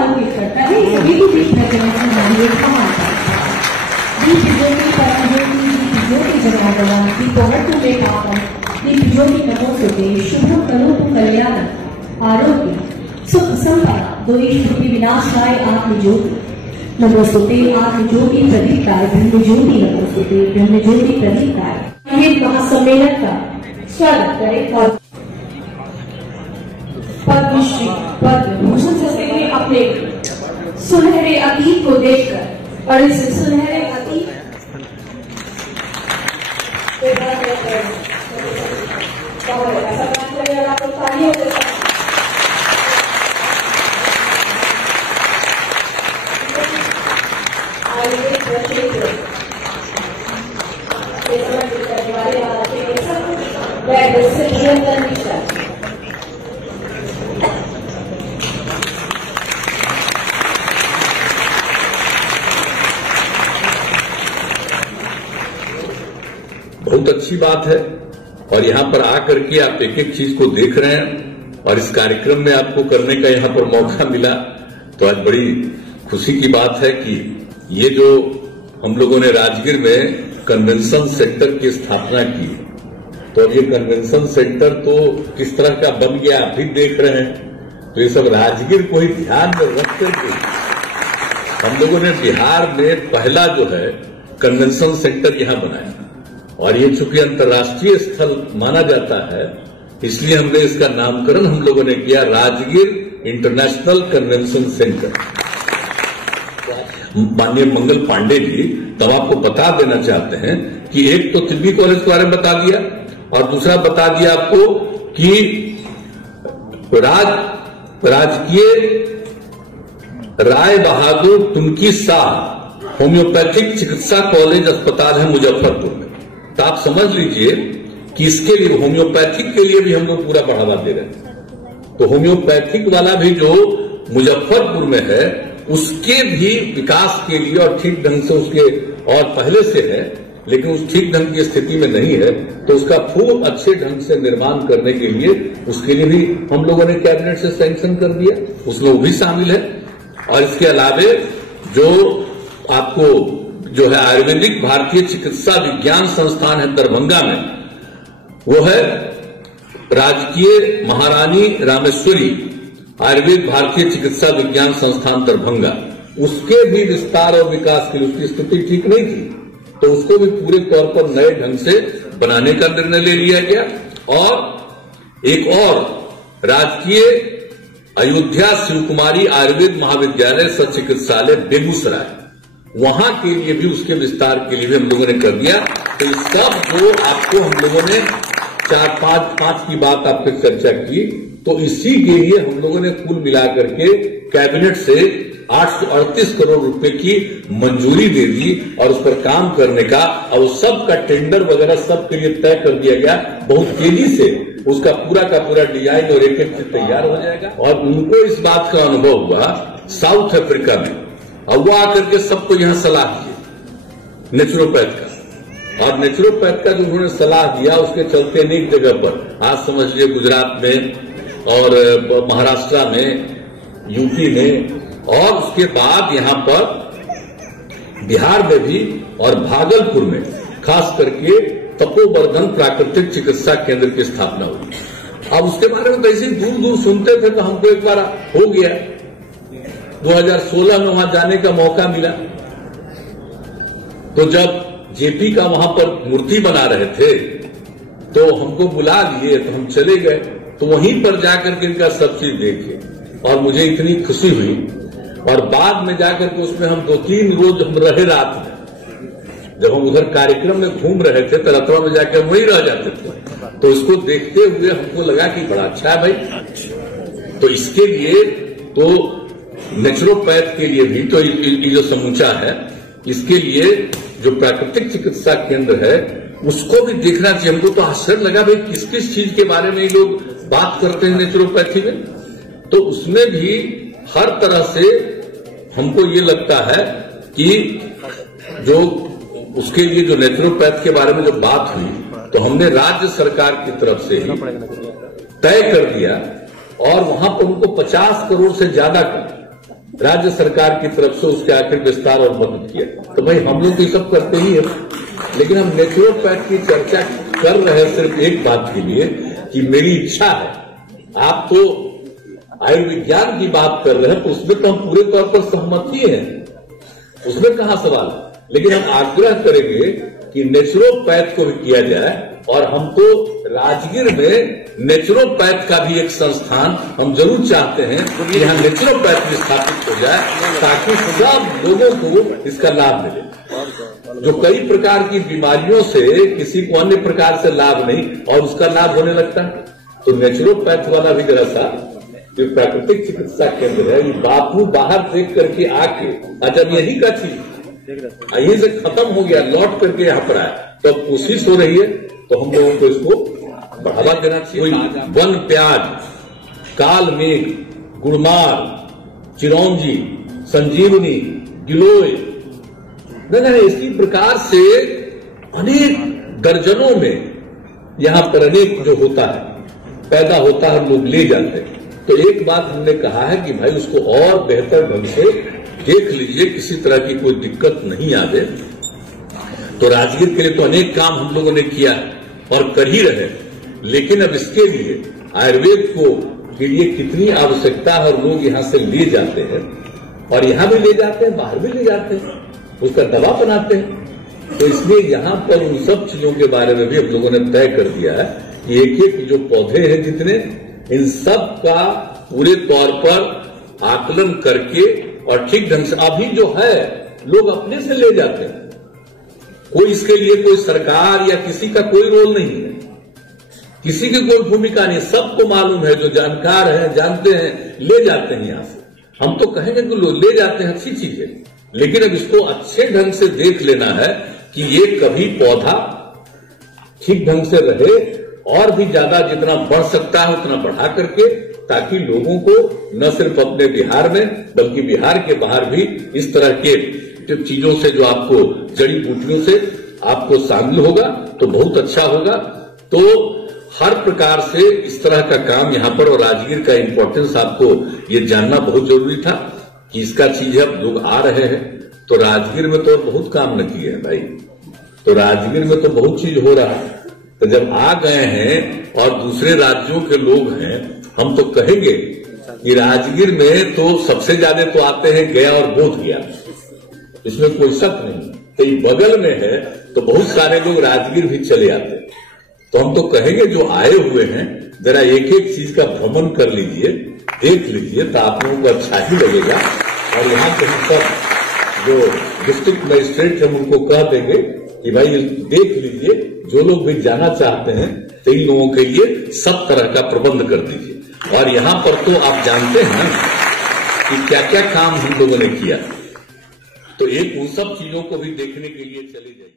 आलोकित करता है। ये भी देखना चाहिए कि हमारी एक दीप ज्योति परमज्योति दीप ज्योति जनार्दना दीपोवट्टु मे पापम दीप ज्योति नमोस्तुते शुभम करोतु कल्याणम आरोग्य सुख संपदा दोष त्रुटि विनाशाय आत्मज्योति नमोस्तुते आत्मज्योति प्रदीप्ताय ब्रह्म ज्योति नमोस्तुते ब्रह्म ज्योति प्रदीप्ताय। ये महासम्मेलन का स्वागत करें और पद्मश्री पद्म भूषण से पहले अपने सुनहरे अतीत को देखकर और इस सुनहरे अतीत तालियों के साथ बहुत अच्छी बात है और यहाँ पर आकर के आप एक एक चीज को देख रहे हैं और इस कार्यक्रम में आपको करने का यहाँ पर मौका मिला तो आज बड़ी खुशी की बात है कि ये जो हम लोगों ने राजगीर में कन्वेंशन सेंटर की स्थापना की तो अब ये कन्वेंशन सेंटर तो किस तरह का बन गया आप भी देख रहे हैं। तो ये सब राजगीर को ही ध्यान में रख करके हम लोगों ने बिहार में पहला जो है कन्वेंशन सेंटर यहाँ बनाया और ये चूंकि अंतर्राष्ट्रीय स्थल माना जाता है इसलिए हमने इसका नामकरण हम लोगों ने किया राजगीर इंटरनेशनल कन्वेंशन सेंटर। माननीय मंगल पांडे जी तब आपको बता देना चाहते हैं कि एक तो तिब्बी कॉलेज के बारे में बता दिया और दूसरा बता दिया आपको कि राजकीय राय बहादुर टुनकी शाह होम्योपैथिक चिकित्सा कॉलेज अस्पताल है मुजफ्फरपुर में। तो आप समझ लीजिए कि इसके लिए होम्योपैथिक के लिए भी हम लोग पूरा बढ़ावा दे रहे हैं। तो होम्योपैथिक वाला भी जो मुजफ्फरपुर में है उसके भी विकास के लिए और ठीक ढंग से उसके और पहले से है लेकिन उस ठीक ढंग की स्थिति में नहीं है तो उसका खूब अच्छे ढंग से निर्माण करने के लिए उसके लिए भी हम लोगों ने कैबिनेट से सैंक्शन कर दिया उसमें वो भी शामिल है। और इसके अलावे जो आपको जो है आयुर्वेदिक भारतीय चिकित्सा विज्ञान संस्थान है दरभंगा में वो है राजकीय महारानी रामेश्वरी आयुर्वेद भारतीय चिकित्सा विज्ञान संस्थान दरभंगा उसके भी विस्तार और विकास की उसकी स्थिति ठीक नहीं थी तो उसको भी पूरे तौर पर नए ढंग से बनाने का निर्णय ले लिया गया। और एक और राजकीय अयोध्या शिवकुमारी आयुर्वेद महाविद्यालय सचिकित्सालय बेगूसराय वहां के लिए भी उसके विस्तार के लिए भी हम लोगों ने कर दिया। तो इस सब जो आपको हम लोगों ने पांच की बात आपसे चर्चा की तो इसी के लिए हम लोगों ने कुल मिलाकर के कैबिनेट से 838 करोड़ रुपए की मंजूरी दे दी और उस पर काम करने का और सब का टेंडर वगैरह सब के लिए तय कर दिया गया। बहुत तेजी से उसका पूरा का पूरा डिजाइन और एक एक चीज तैयार हो जाएगा। और उनको इस बात का अनुभव हुआ साउथ अफ्रीका में और वो आकर के सबको यहाँ सलाह दी नेचुरोपैथ का और नेचुरोपैथ का जो उन्होंने सलाह दिया उसके चलते अनेक जगह पर आज समझ लीजिए गुजरात में और महाराष्ट्र में यूपी में और उसके बाद यहाँ पर बिहार में भी और भागलपुर में खास करके तपोवर्धन प्राकृतिक चिकित्सा केंद्र की स्थापना हुई। अब उसके बारे में कैसे दूर दूर सुनते थे तो हमको एक बार हो गया 2016 में वहां जाने का मौका मिला। तो जब जेपी का वहां पर मूर्ति बना रहे थे तो हमको बुला लिए तो हम चले गए तो वहीं पर जाकर के इनका सब चीज देखे और मुझे इतनी खुशी हुई। और बाद में जाकर के उसमें हम 2-3 रोज हम रहे रात में जब हम उधर कार्यक्रम में घूम रहे थे तो रतवा में जाकर वहीं रह जाते थे तो इसको देखते हुए हमको लगा कि बड़ा अच्छा है भाई। तो इसके लिए तो नेचुरोपैथ के लिए भी तो ये जो समूचा है इसके लिए जो प्राकृतिक चिकित्सा केंद्र है उसको भी देखना चाहिए। हमको तो आश्चर्य लगा भाई किस किस चीज के बारे में लोग बात करते हैं नेचुरोपैथी में तो उसमें भी हर तरह से हमको ये लगता है कि जो उसके लिए जो नेचुरोपैथ के बारे में जब बात हुई तो हमने राज्य सरकार की तरफ से ही तय कर दिया और वहां पर उनको 50 करोड़ से ज्यादा का राज्य सरकार की तरफ से उसके आखिर विस्तार और मदद किया। तो भाई हम लोग तो ये सब करते ही है, लेकिन हम नेचुरोपैथ की चर्चा कर रहे हैं सिर्फ एक बात के लिए कि मेरी इच्छा है। आप तो आयुर्विज्ञान की बात कर रहे हैं, तो उसमें तो हम पूरे तौर पर सहमत ही हैं, उसमें कहां सवाल है। लेकिन हम आग्रह करेंगे कि नेचुरोपैथ को भी किया जाए, और हमको राजगीर में नेचुरोपैथ का भी एक संस्थान हम जरूर चाहते हैं कि यहाँ नेचुरोपैथ भी स्थापित हो जाए, ताकि सब लोगों को इसका लाभ मिले। जो कई प्रकार की बीमारियों से किसी को अन्य प्रकार से लाभ नहीं और उसका लाभ होने लगता है, तो नेचुरोपैथ वाला भी जरा सा जो प्राकृतिक चिकित्सा केंद्र है, ये बापू बाहर देख करके आके अच्छा यही का चीज यहीं से खत्म हो गया, लौट करके यहाँ पर आया, तो कोशिश हो रही है, तो हम लोगों को इसको बढ़ावा देना चाहिए। वन प्याज, काल मेघ, गुड़मार, चिरौंजी, संजीवनी, गिलोय, नहीं इसी प्रकार से अनेक दर्जनों में यहाँ पर अनेक जो होता है पैदा होता है, हम लोग ले जाते हैं। तो एक बात हमने कहा है कि भाई उसको और बेहतर ढंग से देख लीजिए, किसी तरह की कोई दिक्कत नहीं आवे। तो राजगीर के लिए तो अनेक काम हम लोगों ने किया और कर ही रहे, लेकिन अब इसके लिए आयुर्वेद को के लिए कितनी आवश्यकता है, और लोग यहाँ से ले जाते हैं, और यहाँ भी ले जाते हैं, बाहर भी ले जाते हैं, उसका दवा बनाते हैं। तो इसलिए यहाँ पर उन सब चीजों के बारे में भी हम लोगों ने तय कर दिया है कि एक एक जो पौधे हैं जितने, इन सब का पूरे तौर पर आकलन करके और ठीक ढंग से, अभी जो है लोग अपने से ले जाते हैं, कोई इसके लिए कोई सरकार या किसी का कोई रोल नहीं है, किसी की कोई भूमिका नहीं, सबको मालूम है, जो जानकार हैं जानते हैं, ले जाते हैं यहाँ से। हम तो कहेंगे कि लोग ले जाते हैं, अच्छी चीज है, लेकिन अब इसको अच्छे ढंग से देख लेना है कि ये कभी पौधा ठीक ढंग से रहे, और भी ज्यादा जितना बढ़ सकता है उतना बढ़ा करके, ताकि लोगों को न सिर्फ अपने बिहार में बल्कि बिहार के बाहर भी इस तरह के चीजों से, जो आपको जड़ी बूटियों से आपको शामिल होगा तो बहुत अच्छा होगा। तो हर प्रकार से इस तरह का काम यहाँ पर, और राजगीर का इम्पोर्टेंस आपको ये जानना बहुत जरूरी था कि इसका चीज है। अब लोग आ रहे हैं, तो राजगीर में तो बहुत काम न किए हैं भाई, तो राजगीर में तो बहुत चीज हो रहा है। तो जब आ गए हैं और दूसरे राज्यों के लोग हैं, हम तो कहेंगे कि राजगीर में तो सबसे ज्यादा तो आते हैं गया और बोध गया, इसमें कोई शक नहीं। तो ये बगल में है, तो बहुत सारे लोग राजगीर भी चले आते हैं। तो हम तो कहेंगे जो आए हुए हैं, जरा एक एक चीज का भ्रमण कर लीजिए, देख लीजिए, तो आप लोगों को अच्छा ही लगेगा। और यहाँ पे हम सब जो डिस्ट्रिक्ट मजिस्ट्रेट हम उनको कह देंगे कि भाई देख लीजिए, जो लोग भी जाना चाहते हैं तो इन लोगों के लिए सब तरह का प्रबंध कर दीजिए। और यहाँ पर तो आप जानते हैं कि क्या क्या काम हम लोगों ने किया, तो एक उन सब चीजों को भी देखने के लिए चले जाइए।